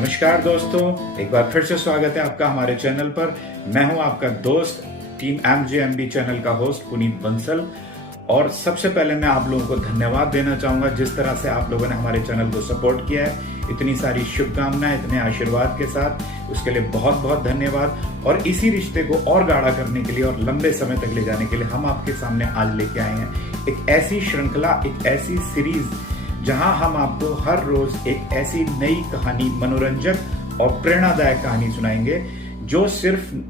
नमस्कार दोस्तों, एक बार फिर से स्वागत है आपका हमारे चैनल पर। मैं हूं आपका दोस्त, टीम MJMB चैनल का होस्ट पुनीत बंसल। और सबसे पहले मैं आप लोगों को धन्यवाद देना चाहूंगा जिस तरह से आप लोगों ने हमारे चैनल को सपोर्ट किया है। इतनी सारी शुभकामनाएं, इतने आशीर्वाद के साथ, उसके लिए बहुत बहुत धन्यवाद। और इसी रिश्ते को और गाढ़ा करने के लिए और लंबे समय तक ले जाने के लिए हम आपके सामने आज लेके आए हैं एक ऐसी श्रृंखला, एक ऐसी सीरीज जहां हम आपको हर रोज एक ऐसी नई कहानी, मनोरंजक और प्रेरणादायक कहानी सुनाएंगे जो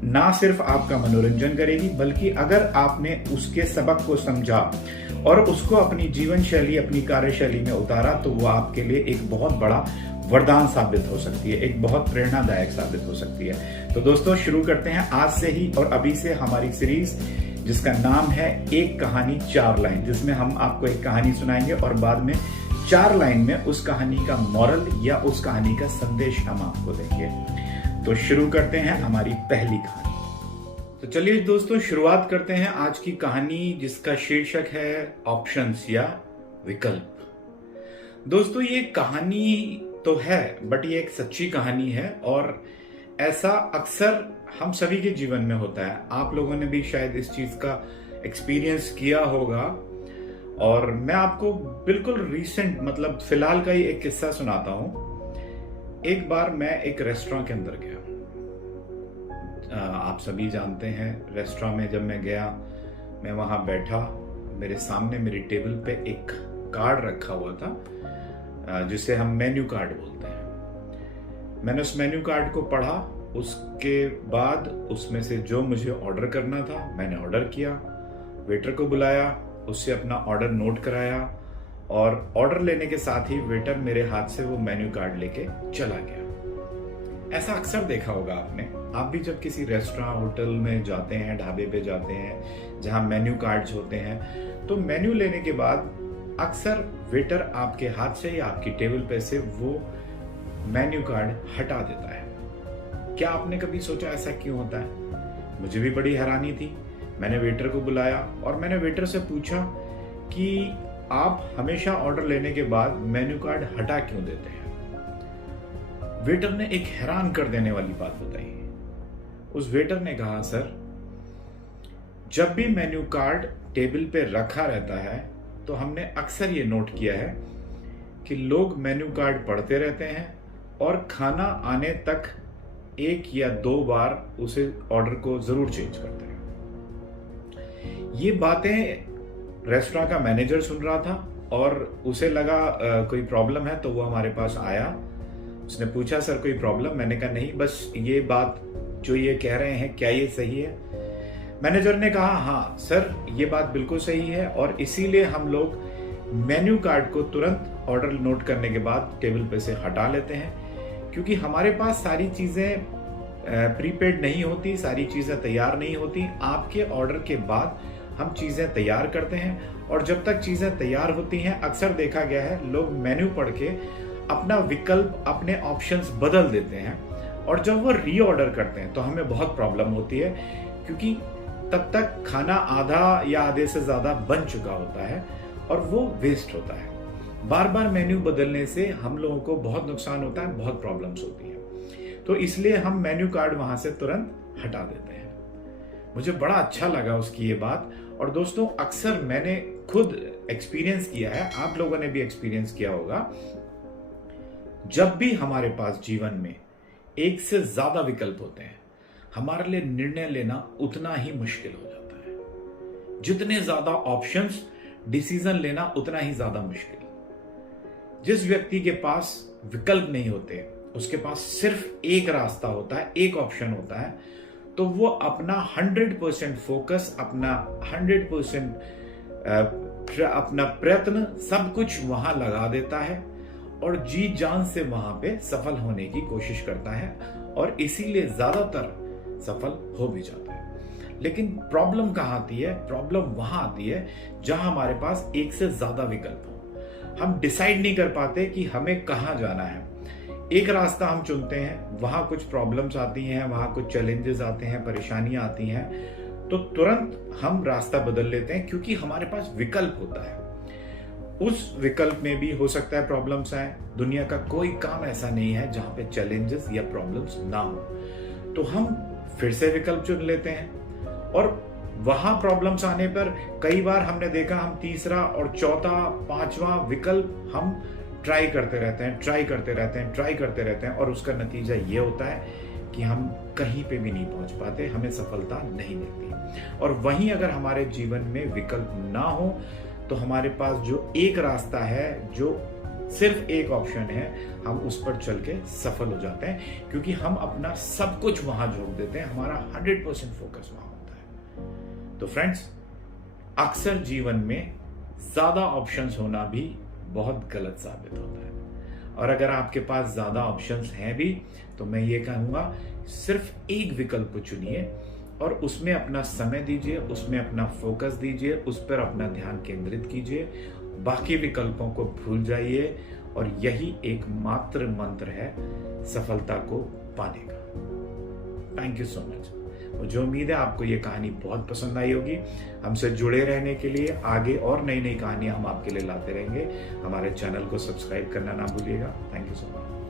ना सिर्फ आपका मनोरंजन करेगी, बल्कि अगर आपने उसके सबक को समझा और उसको अपनी जीवन शैली, अपनी कार्यशैली में उतारा तो वो आपके लिए एक बहुत बड़ा वरदान साबित हो सकती है, एक बहुत प्रेरणादायक साबित हो सकती है। तो दोस्तों, शुरू करते हैं आज से ही और अभी से हमारी सीरीज जिसका नाम है एक कहानी 4 लाइन, जिसमें हम आपको एक कहानी सुनाएंगे और बाद में 4 लाइन में उस कहानी का मॉरल या उस कहानी का संदेश हम आपको देंगे। तो शुरू करते हैं हमारी पहली कहानी। तो चलिए दोस्तों, शुरुआत करते हैं आज की कहानी जिसका शीर्षक है ऑप्शंस या विकल्प। दोस्तों, ये कहानी तो है बट ये एक सच्ची कहानी है और ऐसा अक्सर हम सभी के जीवन में होता है। आप लोगों ने भी शायद इस चीज का एक्सपीरियंस किया होगा। और मैं आपको बिल्कुल रीसेंट, मतलब फिलहाल का ही एक किस्सा सुनाता हूं। एक बार मैं एक रेस्टोरेंट के अंदर गया। आप सभी जानते हैं, रेस्टोरेंट में जब मैं गया, मैं वहां बैठा, मेरे सामने मेरी टेबल पे एक कार्ड रखा हुआ था जिसे हम मेन्यू कार्ड बोलते हैं। मैंने उस मेन्यू कार्ड को पढ़ा, उसके बाद उसमें से जो मुझे ऑर्डर करना था मैंने ऑर्डर किया, वेटर को बुलाया, उससे अपना ऑर्डर नोट कराया और ऑर्डर लेने के साथ ही वेटर मेरे हाथ से वो मेन्यू कार्ड लेके चला गया। ऐसा अक्सर देखा होगा आपने। आप भी जब किसी रेस्टोरेंट, होटल में जाते हैं, ढाबे पे जाते हैं जहां मेन्यू कार्ड्स होते हैं, तो मेन्यू लेने के बाद अक्सर वेटर आपके हाथ से या आपकी टेबल पे से वो मेन्यू कार्ड हटा देता है। क्या आपने कभी सोचा ऐसा क्यों होता है? मुझे भी बड़ी हैरानी थी। मैंने वेटर को बुलाया और मैंने वेटर से पूछा कि आप हमेशा ऑर्डर लेने के बाद मेन्यू कार्ड हटा क्यों देते हैं? वेटर ने एक हैरान कर देने वाली बात बताई। उस वेटर ने कहा, सर, जब भी मेन्यू कार्ड टेबल पे रखा रहता है तो हमने अक्सर ये नोट किया है कि लोग मेन्यू कार्ड पढ़ते रहते हैं और खाना आने तक 1 या 2 बार उसे ऑर्डर को जरूर चेंज करते हैं। ये बातें रेस्टोरेंट का मैनेजर सुन रहा था और उसे लगा कोई प्रॉब्लम है, तो वो हमारे पास आया। उसने पूछा, सर कोई प्रॉब्लम? मैंने कहा नहीं, बस ये बात जो ये कह रहे हैं क्या ये सही है? मैनेजर ने कहा, हाँ सर, ये बात बिल्कुल सही है और इसीलिए हम लोग मेन्यू कार्ड को तुरंत ऑर्डर नोट करने के बाद टेबल पे से हटा लेते हैं, क्योंकि हमारे पास सारी चीजें प्रीपेड नहीं होती, सारी चीजें तैयार नहीं होती। आपके ऑर्डर के बाद हम चीजें तैयार करते हैं और जब तक चीजें तैयार होती हैं, अक्सर देखा गया है लोग मेन्यू पढ़ के अपना विकल्प, अपने ऑप्शंस बदल देते हैं और जब वो रीऑर्डर करते हैं तो हमें बहुत प्रॉब्लम होती है, क्योंकि तब तक खाना आधा या आधे से ज्यादा बन चुका होता है और वो वेस्ट होता है। बार बार मेन्यू बदलने से हम लोगों को बहुत नुकसान होता है, बहुत प्रॉब्लम्स होती है। तो इसलिए हम मेन्यू कार्ड वहां से तुरंत हटा देते हैं। मुझे बड़ा अच्छा लगा उसकी ये बात। और दोस्तों, अक्सर मैंने खुद एक्सपीरियंस किया है, आप लोगों ने भी एक्सपीरियंस किया होगा, जब भी हमारे पास जीवन में एक से ज्यादा विकल्प होते हैं, हमारे लिए निर्णय लेना उतना ही मुश्किल हो जाता है। जितने ज्यादा ऑप्शंस, डिसीजन लेना उतना ही ज्यादा मुश्किल। जिस व्यक्ति के पास विकल्प नहीं होते, उसके पास सिर्फ एक रास्ता होता है, एक ऑप्शन होता है, तो वो अपना 100% फोकस, अपना 100% अपना प्रयत्न, सब कुछ वहां लगा देता है और जी जान से वहां पे सफल होने की कोशिश करता है और इसीलिए ज्यादातर सफल हो भी जाता है। लेकिन प्रॉब्लम कहां आती है? प्रॉब्लम वहां आती है जहां हमारे पास एक से ज्यादा विकल्प हो। हम डिसाइड नहीं कर पाते कि हमें कहां जाना है। एक रास्ता हम चुनते हैं, वहां कुछ प्रॉब्लम्स आती हैं, वहां कुछ चैलेंजेस आते हैं, परेशानियां आती हैं, तो तुरंत हम रास्ता बदल लेते हैं क्योंकि हमारे पास विकल्प होता है। उस विकल्प में भी हो सकता है प्रॉब्लम्स आए। दुनिया का कोई काम ऐसा नहीं है जहां पे चैलेंजेस या प्रॉब्लम्स ना हो। तो हम फिर से विकल्प चुन लेते हैं और वहां प्रॉब्लम्स आने पर कई बार हमने देखा हम तीसरा और चौथा पांचवा विकल्प हम ट्राई करते रहते हैं और उसका नतीजा ये होता है कि हम कहीं पे भी नहीं पहुंच पाते, हमें सफलता नहीं मिलती। और वहीं अगर हमारे जीवन में विकल्प ना हो तो हमारे पास जो एक रास्ता है, जो सिर्फ एक ऑप्शन है, हम उस पर चल के सफल हो जाते हैं, क्योंकि हम अपना सब कुछ वहां झोंक देते हैं, हमारा 100% फोकस वहां होता है। तो फ्रेंड्स, अक्सर जीवन में ज्यादा ऑप्शंस होना भी बहुत गलत साबित होता है। और अगर आपके पास ज्यादा ऑप्शंस हैं भी तो मैं ये कहूंगा सिर्फ एक विकल्प चुनिए और उसमें अपना समय दीजिए, उसमें अपना फोकस दीजिए, उस पर अपना ध्यान केंद्रित कीजिए। बाकी विकल्पों को भूल जाइए और यही एकमात्र मंत्र है सफलता को पाने का। Thank you so much. मुझे उम्मीद है आपको ये कहानी बहुत पसंद आई होगी। हमसे जुड़े रहने के लिए आगे और नई नई कहानियां हम आपके लिए लाते रहेंगे। हमारे चैनल को सब्सक्राइब करना ना भूलिएगा। Thank you so much.